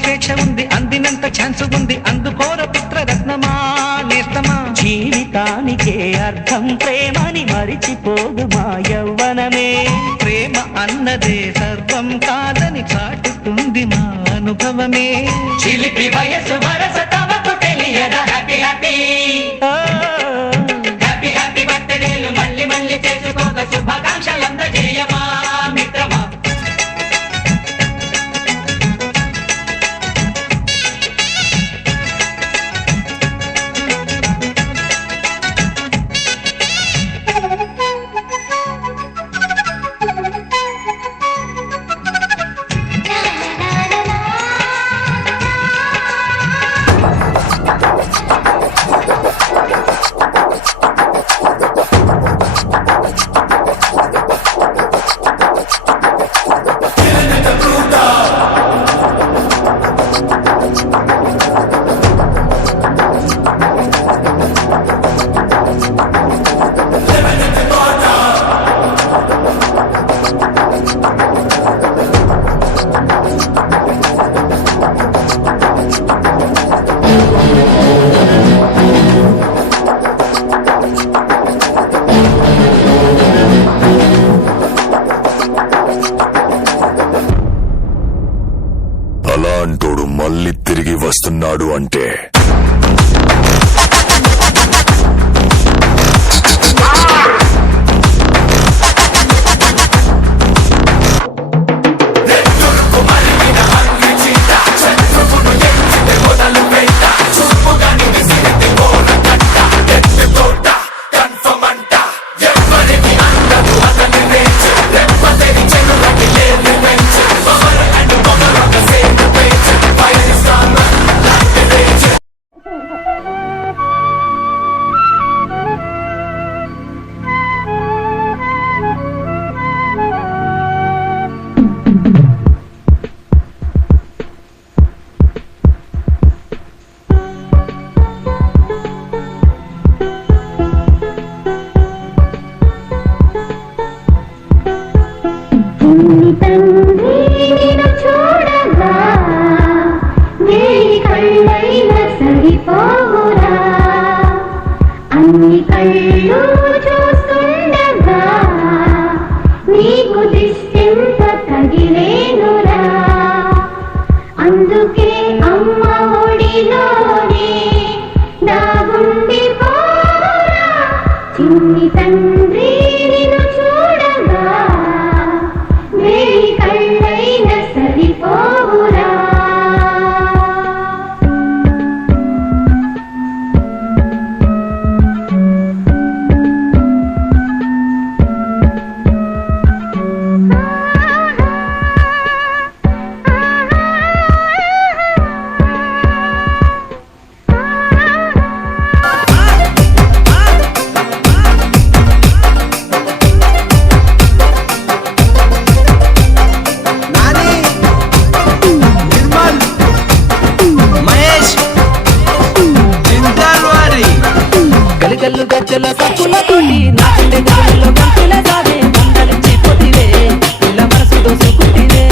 స్వేచ్ఛ ఉంది, అందినంత ఛాన్స్ ఉంది, అందుకోర పుత్రరత్నమా నేస్తమా. జీవితానికే అర్థం ప్రేమని మరిచిపోదు మా యవ్వనమే. ప్రేమ అన్నదే సర్వం కాదని చాటుతుంది మా అనుభవమే. చిలిపి వయసు వరస తమకు తెలియదా హ్యాపీ హ్యాపీ హ్యాపీ హ్యాపీ బర్త్డేలు మళ్ళీ మళ్ళీ చేసుకోక శుభాకాంక్షలందజేయమా మిత్రమా. అలాంటోడు మళ్ళీ తిరిగి వస్తున్నాడు అంటే అందుకే అమ్మ ఒడిలోనే దాగుండి పోరా చిన్ని తండ్రి నిన్ను చూడగా వేయి కళ్ళైన సరిపోవురా. గల్లు గజ్జల సప్పులతోటి నా గుండె గదులలో గంతుల సాగే మందలించి పోతివే పిల్ల మనసు దోసుకుంటివే.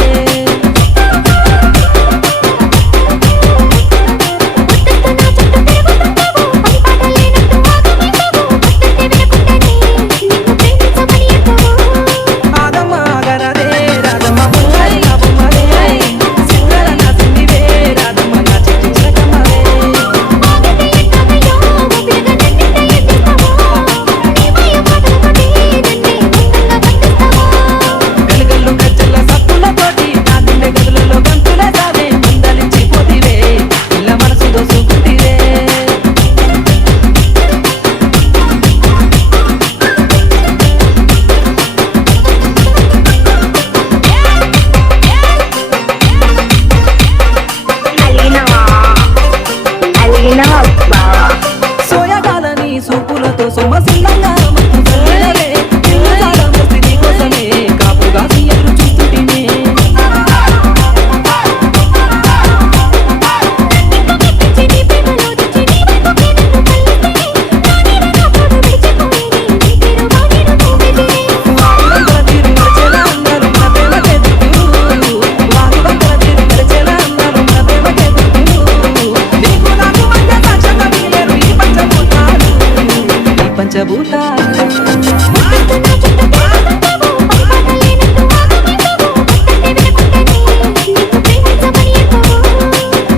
పంచభూతాలు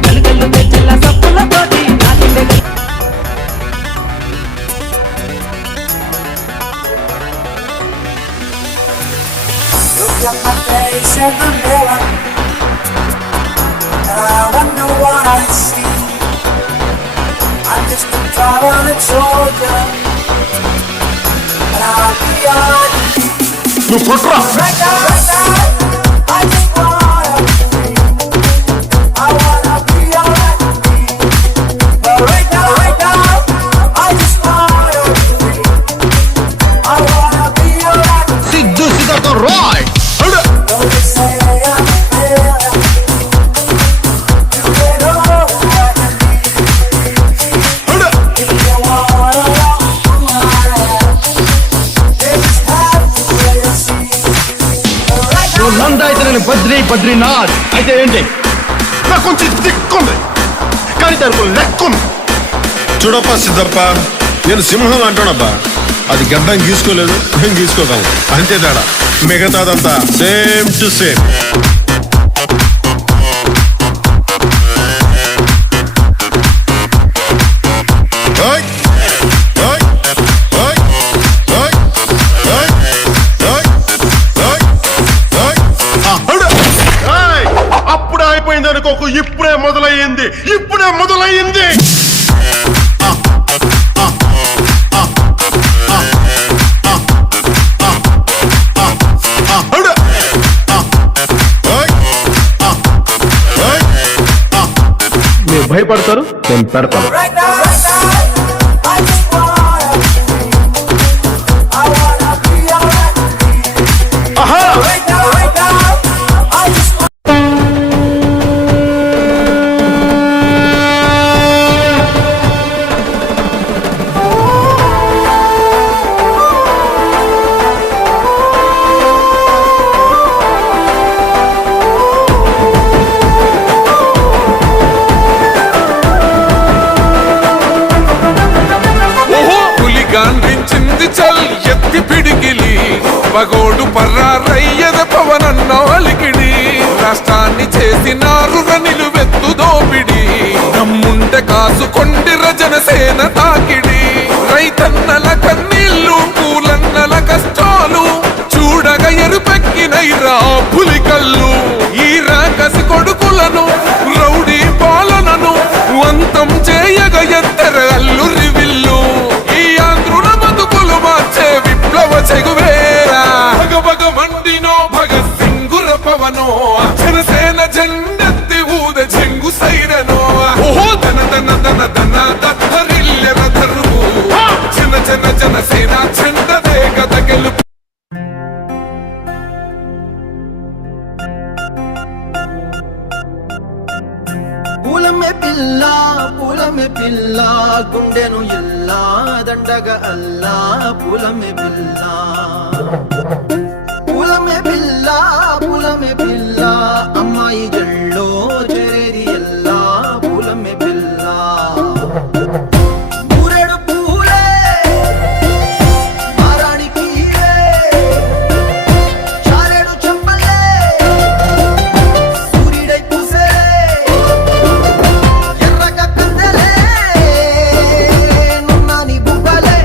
కలుకల్లు తెచ్చల్ల సప్పులతోటి నా గుండె Look at my face in the mirror, and I wonder what I see. I'm just a traveling soldier, and I'll be on నువ్వు కొట్రా right now, I just wanna be. I wanna be alright with me. But right now, I just wanna be. I wanna be alright with me. Siddhu సిద్ధతో Roy Don't you say I'm a failure. You get all I can be. If you wanna know who I am, then just have to wait and see. Right now, నంద అయితే నేను బద్రీనాథ్ అయితే ఏంటి నాకు కొంచెం దిక్కుంది కానీ దానికి లెక్కుంది. చూడప్ప సిద్ధప్ప నేను సింహం అంటానబ్బా అది గడ్డం గీసుకోలేదు మేము గీసుకోగలం అంతే తేడా మిగతాదంతా సేమ్ టు సేమ్ ఓయ్ ఓయ్ ఓయ్ ఓయ్ ఓయ్ ఓయ్ ఓయ్ ఓయ్ ఏయ్ అప్పుడే అయిపోయింది అనుకోకు ఇప్పుడే మొదలయ్యింది మీరు భయపడతారు నేను పెడతాను right now, I just wanna be. I wanna be alright with me. ఆహా Right now, I just గాంధించింది చల్ ఎత్తి పిడికిలి పగోడు పర్రారయ్యద పవనన్న అలికిడి రాష్ట్రాన్ని చేసినారు నిలువెత్తు దోపిడి దమ్ముంటే కాసుకొండిర జనసేన తాకిడి రైతన్నల కన్నీళ్లు పూలన్నల కష్టాలు చూడగా ఎరుపెక్కినైరా పులికల్లు ఈ రాకసి కొడుకులను రౌడీ పాలనను అంతం చేయగ ఎత్తర అల్లురి విల్లు ఈ ఆంధ్రుల బతుకులు మార్చే విప్లవ చెగువేరా భగ మండినో భగత్ సింగుర పవనో జనసేన జెండెత్తి ఊద జంగు సైరనో ఓహో దన దన దన దన దత్తరిల్లెర ధరువు జనసేన జెండదే గద గెలుపు పూలమే పిల్ల గుండెను ఎల్లా దండగ అల్లా పూలమే పిల్ల పూలమే పిల్ల అమ్మాయి జల్లో చేరేది ఎల్లా పూలమే పిల్ల మూరెడు పూలే మారాణికి చారెడు చెప్పలే సూర్యుడై పూసే ఎర్రగ కందలే నున్నాని బుగ్గలే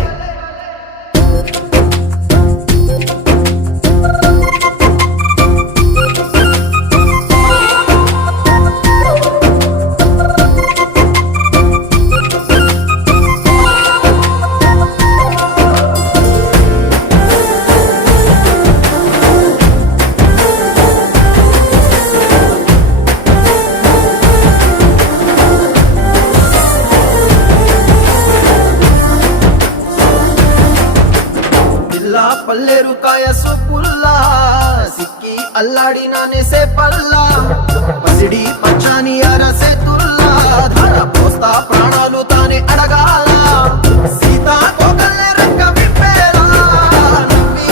పల్లేరు కాయ సొప్పుల్లా సిక్కి అల్లాడినానే సే పల్లా పసిడి పచ్చాని అరసే తుల్లా ధార పోస్తా ప్రాణాలు తానే అడగాల సీతా కోకల్లే రెక్క విప్పేలా నవ్వి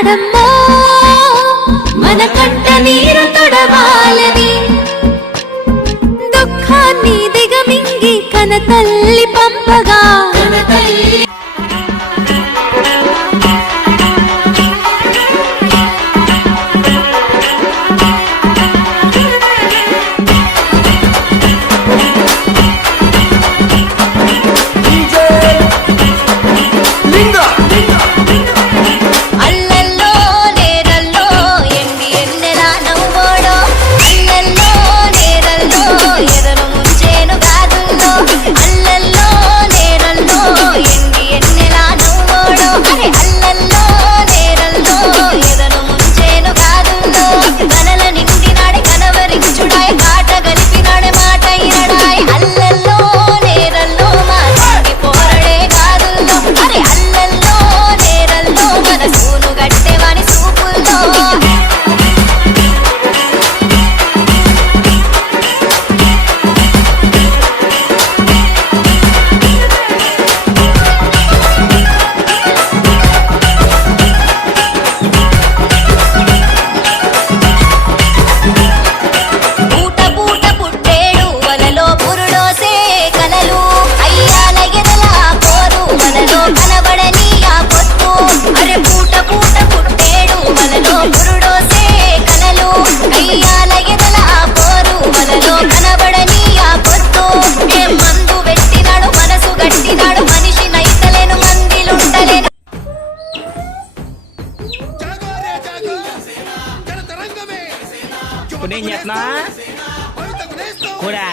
అన్నాడమ్మో మన కంట నీరు తొడవాలని దుఃఖాన్ని దిగమింగి కన తల్లి పంపగా అల్లల్లో నేరల్లో ఎండి ఎన్నెలా నవ్వోడో అల్లల్లో నేరల్లో ఎదను ముంచేను గాదుల్లో అల్లల్లో నేరల్లో ఎండి ఎన్నెలా నవ్వోడో అరే అల్లల్లో నేరల్లో ఎదను ముంచేను గాదుల్లో కనల నిండినాడే కనవరించుడాయ్ కాట గలిపినాడే మాట ఇనడాయ్ అల్లల్లో నేరల్లో మా తిండి పోరడే గాదుల్లో అరే అల్లల్లో నేరల్లో మన సూను గట్టెవాని సూపుల్లో పూట పూట పుట్టేడు వలలో పురుడోసే కలలు అయ్యాల ఎదల కోరు వలలో కనబడని ఆ పొత్తు అరే పూట పూట పుట్టేడు వలలో పురుడోసే కలలు అయ్యాల ఎదల కోరు వలలో కనబడని ఆ పొత్తు ఏ మందు పెట్టినాడు మనసు గట్టినాడు మనిషి నైతలేను మందిలుంటలేను ఇప్పుడు నేను చేస్తున్నా కూడా